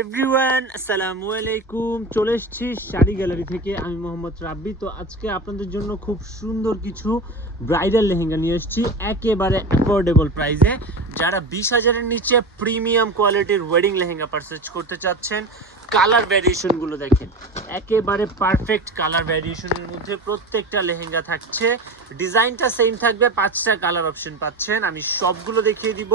Everyone আসসালামু আলাইকুম। চলে এসেছি শাড়ি গ্যালারি থেকে। আমি মোহাম্মদ রাব্বি। তো আজকে আপনাদের জন্য খুব সুন্দর কিছু ব্রাইডাল লেহেঙ্গা নিয়ে এসেছি। একেবারে অ্যাফোর্ডেবল প্রাইসে যারা বিশ হাজারের নিচে প্রিমিয়াম কোয়ালিটির ওয়েডিং লেহেঙ্গা পারচেজ করতে চাচ্ছেন কালার ভ্যারিয়েশনগুলো দেখেন। একেবারে পারফেক্ট কালার ভ্যারিয়েশনের মধ্যে প্রত্যেকটা লেহেঙ্গা থাকছে। ডিজাইনটা সেম থাকবে, পাঁচটা কালার অপশন পাচ্ছেন। আমি সবগুলো দেখিয়ে দিব।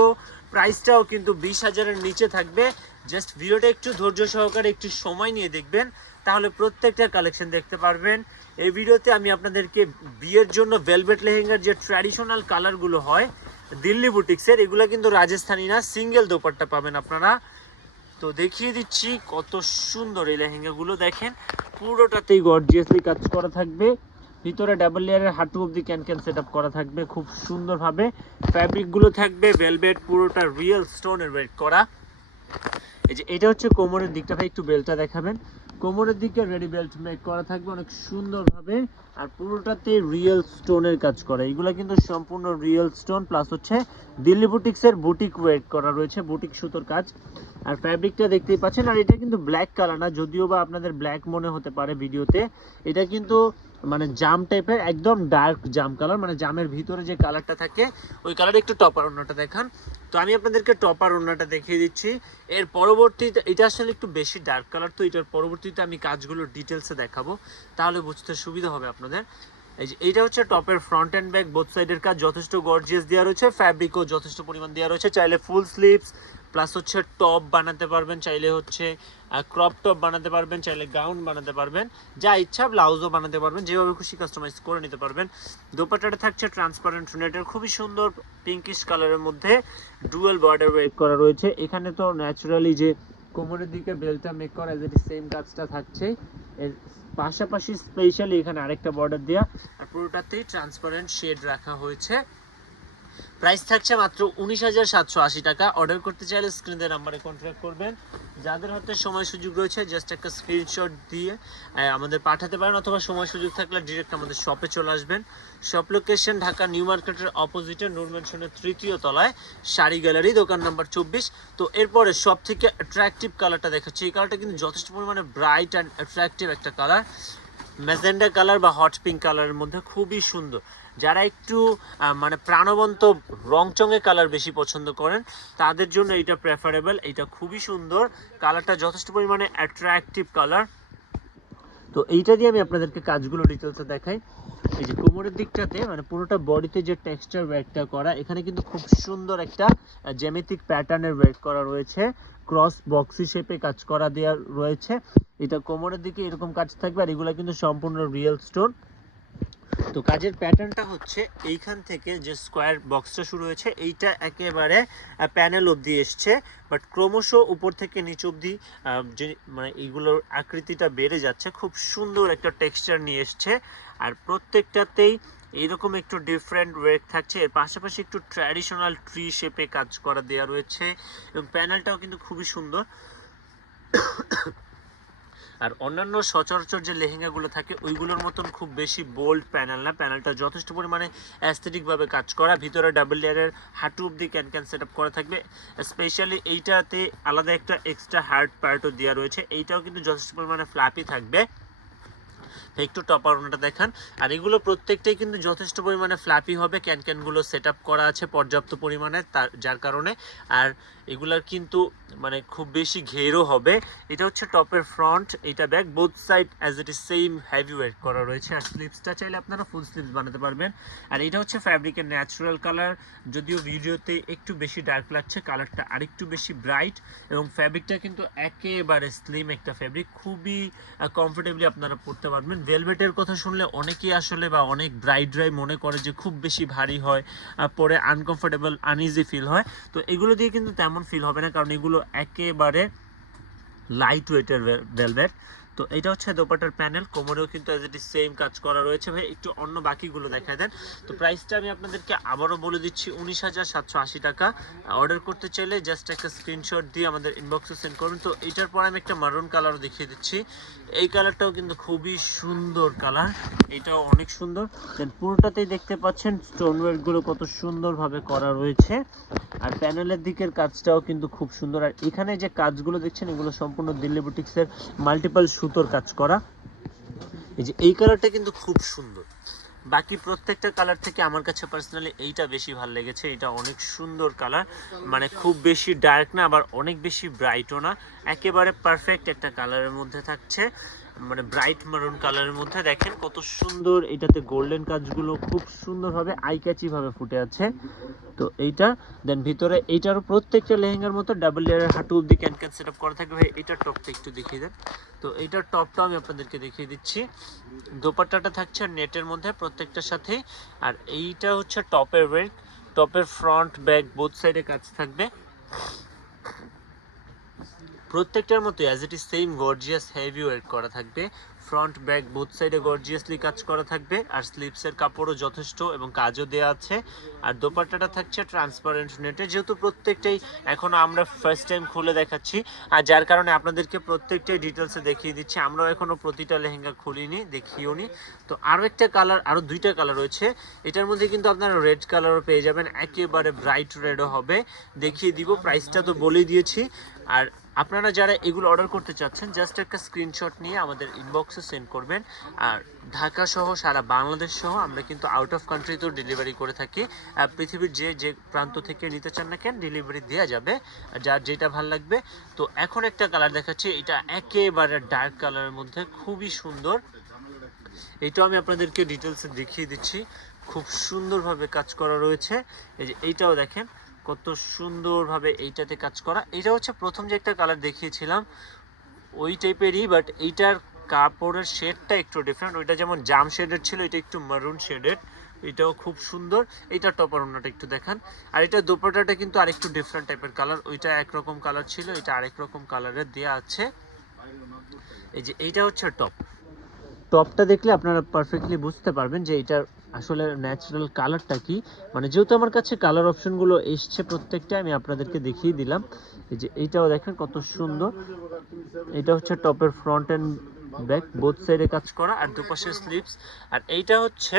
প্রাইসটাও কিন্তু বিশ হাজারের নিচে থাকবে। জাস্ট ভিডিওটা একটু ধৈর্য সহকারে একটু সময় নিয়ে দেখবেন, তাহলে প্রত্যেকটা কালেকশন দেখতে পারবেন। এই ভিডিওতে আমি আপনাদেরকে বিয়ের জন্য ভেলভেট লেহেঙ্গার যে ট্র্যাডিশনাল কালারগুলো হয়, দিল্লি বুটিক্সের, এগুলো কিন্তু রাজস্থানি না সিঙ্গেল দোপাট্টা পাবেন আপনারা। তো দেখিয়ে দিচ্ছি কত সুন্দর এই লেহেঙ্গাগুলো দেখেন। পুরোটাতেই গর্জিয়াসলি কাজ করা থাকবে। ভিতরে ডাবল লেয়ারের হাঁটু অবধি ক্যান ক্যান সেট করা থাকবে খুব সুন্দরভাবে। ফ্যাব্রিকগুলো থাকবে ভেলভেট পুরোটা রিয়েল স্টোনের ওয়েট করা। এই যে এটা হচ্ছে কোমরের দিকটা, ভাই একটু বেল্টটা দেখাবেন। কোমরের দিকে রেডি বেল্ট মেক করা থাকবে অনেক সুন্দরভাবে আর পুরোটাতে রিয়েল স্টোনের কাজ করা। এগুলো কিন্তু সম্পূর্ণ রিয়েল স্টোন প্লাস হচ্ছে দিল্লি বুটিক্সের বুটিক ওয়েট করা রয়েছে, বুটিক সুতোর কাজ। আর ফ্যাব্রিকটা দেখতেই পাচ্ছেন, আর এটা কিন্তু ব্ল্যাক কালার না, যদিও বা আপনাদের ব্ল্যাক মনে হতে পারে ভিডিওতে। এটা কিন্তু মানে জাম টাইপের, একদম ডার্ক জাম কালার মানে জামের ভিতরে যে কালারটা থাকে, ওই কালারে একটু টপার অন্যটা দেখান। তো আমি আপনাদেরকে টপার অন্যটা দেখিয়ে দিচ্ছি। এর পরবর্তীতে, এটা আসলে একটু বেশি ডার্ক কালার তো এটার পরবর্তীতে আমি কাজগুলো ডিটেলসে দেখাবো। তাহলে বুঝতে সুবিধা হবে আপনাদের। এই যে, এইটা হচ্ছে টপের ফ্রন্ট অ্যান্ড ব্যাক বোথ সাইডের কাজ যথেষ্ট গর্জিয়াস দেওয়া রয়েছে ফ্যাব্রিকও যথেষ্ট পরিমাণ দেওয়া রয়েছে। চাইলে ফুল স্লিভস প্লাস হচ্ছে টপ বানাতে পারবেন, চাইলে হচ্ছে ক্রপ টপ বানাতে পারবেন, চাইলে গাউন বানাতে পারবেন। যা ইচ্ছা ব্লাউজও বানাতে পারবেন, যেভাবে খুশি কাস্টমাইজ করে নিতে পারবেন। দোপাট্টাটা থাকছে ট্রান্সপারেন্ট নেটের খুবই সুন্দর পিঙ্কিশ কালারের মধ্যে ডুয়েল বর্ডার ওয়েট করা রয়েছে। এখানে তো ন্যাচারালি যে কোমরের দিকে বেলটা মেক করা যেটি সেম কাজটা থাকছে। এর পাশাপাশি স্পেশালি এখানে আরেকটা বর্ডার দেওয়া আর পুরোটাতেই ট্রান্সপারেন্ট শেড রাখা হয়েছে। প্রাইস থাকছে মাত্র উনিশ হাজার সাতশো আশি টাকা। অর্ডার করতে চাইলে স্ক্রিনের নাম্বারে কন্ট্যাক্ট করবেন। যাদের হাতে সময় সুযোগ রয়েছে জাস্ট একটা স্ক্রিনশট দিয়ে আমাদের পাঠাতে পারেন, অথবা সময় সুযোগ থাকলে ডিরেক্ট আমাদের শপে চলে আসবেন। শপ লোকেশন ঢাকা নিউ মার্কেটের অপোজিটে নূর মেনশনের তৃতীয় তলায়, শাড়ি গ্যালারি দোকান নাম্বার চব্বিশ। তো এরপরে সব থেকে অ্যাট্রাকটিভ কালারটা দেখাচ্ছি। এই কালারটা কিন্তু যথেষ্ট পরিমাণে ব্রাইট অ্যান্ড অ্যাট্রাকটিভ একটা কালার ম্যাজেন্ডা কালার বা হট পিঙ্ক কালারের মধ্যে খুবই সুন্দর। যারা একটু মানে প্রাণবন্ত রংচঙে কালার বেশি পছন্দ করেন, তাদের জন্য এটা প্রেফারেবল এটা খুবই সুন্দর। কালারটা যথেষ্ট পরিমাণে অ্যাট্রাকটিভ কালার তো এইটা দিয়ে আমি আপনাদেরকে কাজগুলো ডিটেলসে দেখাই। এই যে কোমরের দিকটাতে মানে পুরোটা বডিতে যে টেক্সচার ওয়েটটা করা, এখানে কিন্তু খুব সুন্দর একটা জ্যামিতিক প্যাটার্নের ওয়েট করা রয়েছে। ক্রস বক্সি শেপে কাজ করা দেওয়া রয়েছে। এটা কোমরের দিকে এরকম কাজ থাকবে, আর এগুলো কিন্তু সম্পূর্ণ রিয়েল স্টোন তো কাজের প্যাটার্নটা হচ্ছে এইখান থেকে যে স্কোয়ার বক্সটা শুরু হয়েছে, এইটা একেবারে প্যানেল অবধি এসছে বাট ক্রমশ উপর থেকে নিচ অবধি যে মানে এইগুলোর আকৃতিটা বেড়ে যাচ্ছে, খুব সুন্দর একটা টেক্সচার নিয়ে এসছে, আর প্রত্যেকটাতেই এইরকম একটু ডিফারেন্ট ওয়েট থাকছে, এর পাশাপাশি একটু ট্র্যাডিশনাল ট্রি শেপে কাজ করা দেওয়া রয়েছে, এবং প্যানেলটাও কিন্তু খুবই সুন্দর। আর অন্যান্য সচরাচর যে লেহেঙ্গাগুলো থাকে, ওইগুলোর মতন খুব বেশি বোল্ড প্যানেল না। প্যানেলটা যথেষ্ট পরিমাণে অ্যাস্থেটিকভাবে কাজ করা। ভিতরে ডাবল লেয়ারের হাঁটু অব্দি ক্যান ক্যান সেট করা থাকবে। স্পেশালি এইটাতে আলাদা একটা এক্সট্রা হার্ড পার্টও দেওয়া রয়েছে। এইটাও কিন্তু যথেষ্ট পরিমাণে ফ্ল্যাপি থাকবে। একটু টপার ওনাটা দেখান। আর এগুলো প্রত্যেকটাই কিন্তু যথেষ্ট পরিমাণে ফ্ল্যাপি হবে। ক্যান ক্যানগুলো সেট আপ করা আছে পর্যাপ্ত পরিমাণে তার যার কারণে। আর এগুলার কিন্তু মানে খুব বেশি ঘেরও হবে। এটা হচ্ছে টপের ফ্রন্ট এটা back both side as it is same heavy weight করা রয়েছে। আর স্লিপসটা চাইলে আপনারা ফুল স্লিপস বানাতে পারবেন। আর এটা হচ্ছে ফ্যাব্রিকের ন্যাচারাল কালার যদিও ভিডিওতে একটু বেশি ডার্ক লাগছে কালারটা আরেকটু বেশি ব্রাইট এবং ফ্যাব্রিকটা কিন্তু একেবারে স্লিম একটা ফ্যাব্রিক খুবই কমফোর্টেবলি আপনারা পরতে পারবেন। ভেলভেটের কথা শুনলে অনেকেই আসলে বা অনেক ব্রাইট ড্রাই মনে করে যে খুব বেশি ভারী হয় পরে আনকমফোর্টেবল আনইজি ফিল হয়। তো এগুলো দিয়ে কিন্তু তেমন ফিল হবে না, কারণ এগুলো একেবারে লাইট ওয়েটের ভেলভেট তো এটা হচ্ছে দোপাটার প্যানেল। কোমরেও কিন্তু অ্যাজ ইট ইজ সেম কাজ করা রয়েছে ভাই। একটু অন্য বাকিগুলো দেখায় দেন। তো প্রাইসটা আমি আপনাদেরকে আবারও বলে দিচ্ছি, উনিশ হাজার সাতশো আশি টাকা। অর্ডার করতে চাইলে জাস্ট একটা স্ক্রিনশট দিয়ে আমাদের ইনবক্সে সেন্ড করুন। তো এটার পর আমি একটা মারুন কালারও দেখিয়ে দিচ্ছি। এই কালারটাও কিন্তু খুবই সুন্দর কালার এটাও অনেক সুন্দর। দেন পুরোটাতেই দেখতে পাচ্ছেন স্টোনওয়ার্কগুলো কত সুন্দরভাবে করা রয়েছে। আর প্যানেলের দিকের কাজটাও কিন্তু খুব সুন্দর। আর এখানে যে কাজগুলো দেখছেন, এগুলো সম্পূর্ণ দিল্লি বুটিক্সের মাল্টিপাল সুতোর কাজ করা। এই যে এই কালারটা কিন্তু খুব সুন্দর। বাকি প্রত্যেকটা কালার থেকে আমার কাছে পার্সোনালি এইটা বেশি ভালো লেগেছে। এটা অনেক সুন্দর কালার মানে খুব বেশি ডার্ক না, আবার অনেক বেশি ব্রাইটও না। একেবারে পারফেক্ট একটা কালারের মধ্যে থাকছে। মানে ব্রাইট মারুন কালারের মধ্যে দেখেন কত সুন্দর এটাতে গোল্ডেন কাজগুলো খুব সুন্দরভাবে আই ক্যাচি ভাবে ফুটে আছে। তো এইটা দেন ভিতরে এইটারও প্রত্যেকটা লেহেঙ্গার মতো ডাবল লেয়ারের হাঁটু অব্দি ক্যান ক্যান সেট আপ করা থাকবে। ভাই এটার টপটা একটু দেখিয়ে দেন। তো এইটার টপটা আমি আপনাদেরকে দেখিয়ে দিচ্ছি। দোপাট্টাটা থাকছে নেটের মধ্যে প্রত্যেকটার সাথেই আর এইটা হচ্ছে টপের ওয়েট টপের ফ্রন্ট ব্যাক বোথ সাইডে কাজ থাকবে। প্রত্যেকটার মতো as it is same gorgeous heavy work করা থাকবে। ফ্রন্ট ব্যাক বুথ সাইডে গর্জিয়াসলি কাজ করা থাকবে। আর স্লিপসের কাপড়ও যথেষ্ট এবং কাজও দেওয়া আছে। আর দোপাট্টাটা থাকছে ট্রান্সপারেন্ট নেটে যেহেতু প্রত্যেকটাই এখন আমরা ফার্স্ট টাইম খুলে দেখাচ্ছি, আর যার কারণে আপনাদেরকে প্রত্যেকটাই ডিটেলসে দেখিয়ে দিচ্ছি। আমরাও এখনও প্রতিটা লেহেঙ্গা খুলিনি, দেখিও নি। তো আরও একটা কালার আরও দুইটা কালার রয়েছে। এটার মধ্যে কিন্তু আপনারা রেড কালারও পেয়ে যাবেন। একেবারে ব্রাইট রেডও হবে। দেখিয়ে দিব প্রাইসটা তো বলেই দিয়েছি। আর আপনারা যারা এগুলো অর্ডার করতে চাচ্ছেন জাস্ট একটা স্ক্রিনশট নিয়ে আমাদের ইনবক্সে সেন্ড করবেন। আর ঢাকা সহ সারা বাংলাদেশ সহ আমরা কিন্তু আউট অফ কান্ট্রিতেও ডেলিভারি করে থাকি। পৃথিবীর যে যে প্রান্ত থেকে নিতে চান না কেন ডেলিভারি দেওয়া যাবে। যার যেটা ভালো লাগবে। তো এখন একটা কালার দেখাচ্ছি, এটা একেবারে ডার্ক কালারের মধ্যে, খুবই সুন্দর। এইটাও আমি আপনাদেরকে ডিটেলসে দেখিয়ে দিচ্ছি। খুব সুন্দরভাবে কাজ করা রয়েছে। এই যে এইটাও দেখেন কত সুন্দরভাবে এইটাতে কাজ করা। এটা হচ্ছে প্রথম যে একটা কালার দেখিয়েছিলাম, ওই টাইপেরই বাট এইটার কাপড়ের শেডটা একটু ডিফারেন্ট ওইটা যেমন জাম শেডের ছিল, এটা একটু মারুন শেডের এটাও খুব সুন্দর। এইটা টপার অন্যটা একটু দেখান। আর এটা দোপাটাটা কিন্তু আরেকটু ডিফারেন্ট টাইপের কালার ওইটা একরকম কালার ছিল, এটা আরেক রকম কালারের দেওয়া আছে। এই যে এইটা হচ্ছে টপ টপটা দেখলে আপনারা পারফেক্টলি বুঝতে পারবেন যে এটার আসলে ন্যাচারাল কালারটা কি? মানে যেহেতু আমার কাছে কালার অপশনগুলো এসছে প্রত্যেকটা আমি আপনাদেরকে দেখিয়ে দিলাম। এই যে এইটাও দেখেন কত সুন্দর। এটা হচ্ছে টপের ফ্রন্ট অ্যান্ড ব্যাক বোথ সাইডে কাজ করা আর দুপাশে স্লিপস আর এইটা হচ্ছে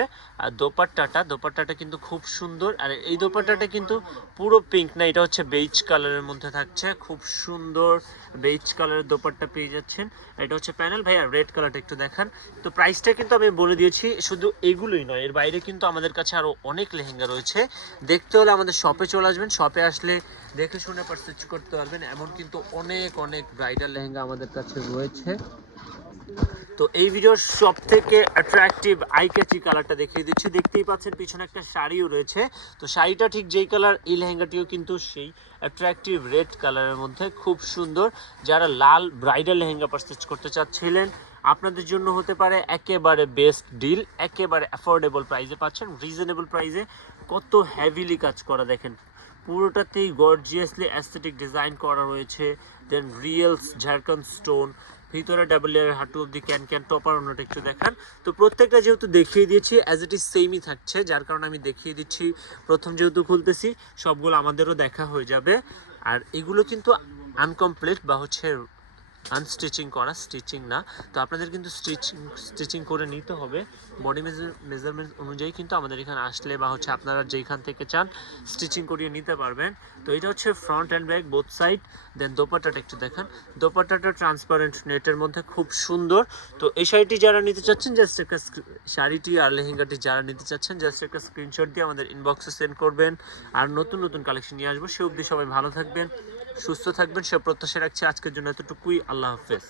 দোপাট্টাটা। দোপাট্টাটা কিন্তু খুব সুন্দর। আর এই দোপাট্টাটা কিন্তু পুরো পিঙ্ক না, এটা হচ্ছে বেইজ কালারের মধ্যে থাকছে। খুব সুন্দর বেইজ কালারের দোপাট্টা পেয়ে যাচ্ছেন। এটা হচ্ছে প্যানেল ভাই আর রেড কালারটা একটু দেখান। তো প্রাইসটা কিন্তু আমি বলে দিয়েছি, শুধু এগুলোই নয়, এর বাইরে কিন্তু আমাদের কাছে আরও অনেক লেহেঙ্গা রয়েছে। দেখতে হলে আমাদের শপে চলে আসবেন। শপে আসলে দেখে শুনে পারচেজ করতে পারবেন। এমন কিন্তু অনেক অনেক ব্রাইডাল লেহেঙ্গা আমাদের কাছে রয়েছে। তো এই ভিডিওর সব থেকে অ্যাট্রাকটিভ আই ক্যাচি কালারটা দেখিয়ে দিচ্ছি। দেখতেই পাচ্ছেন পিছনে একটা শাড়িও রয়েছে। তো শাড়িটা ঠিক যেই কালার এই লেহেঙ্গাটিও কিন্তু সেই অ্যাট্রাকটিভ রেড কালারের মধ্যে খুব সুন্দর। যারা লাল ব্রাইডাল লেহেঙ্গা পারচেজ করতে চাচ্ছিলেন, আপনাদের জন্য হতে পারে একেবারে বেস্ট ডিল একেবারে অ্যাফোর্ডেবল প্রাইসে পাচ্ছেন। রিজনেবল প্রাইসে কত হেভিলি কাজ করা দেখেন। পুরোটাতেই গর্জিয়াসলি অ্যাস্থেটিক ডিজাইন করা রয়েছে। দেন রিয়েলস ঝাড়খন্ড স্টোন ভিতরে ডাবল লেয়ারের হাঁটু অব্দি ক্যান ক্যান টপার অন্যটা একটু দেখান। তো প্রত্যেকটা যেহেতু দেখিয়ে দিয়েছি অ্যাজ ইট ইজ সেমই থাকছে, যার কারণে আমি দেখিয়ে দিচ্ছি, প্রথম যেহেতু খুলতেছি, সবগুলো আমাদেরও দেখা হয়ে যাবে। আর এগুলো কিন্তু আনকমপ্লিট বা হচ্ছে আনস্টিচিং করা স্টিচিং না। তো আপনাদের কিন্তু স্টিচিং স্টিচিং করে নিতে হবে। বডি মেজারমেন্ট অনুযায়ী কিন্তু আমাদের এখানে আসলে বা হচ্ছে আপনারা যেখান থেকে চান স্টিচিং করিয়ে নিতে পারবেন। তো এটা হচ্ছে front and back both side then দোপাট্টাটা একটু দেখান। দোপাট্টাটা ট্রান্সপারেন্ট নেটের মধ্যে খুব সুন্দর। তো এই শাড়িটি যারা নিতে চাচ্ছেন জাস্ট একটা শাড়িটি আর লেহেঙ্গাটি যারা নিতে চাচ্ছেন জাস্ট একটা স্ক্রিনশট দিয়ে আমাদের ইনবক্সে সেন্ড করবেন। আর নতুন নতুন কালেকশন নিয়ে আসব, সে অবধি সবাই ভালো থাকবেন। সুস্থ থাকবেন সে প্রত্যাশা রাখছি আজকের জন্য এতটুকুই। আল্লাহ হাফেজ।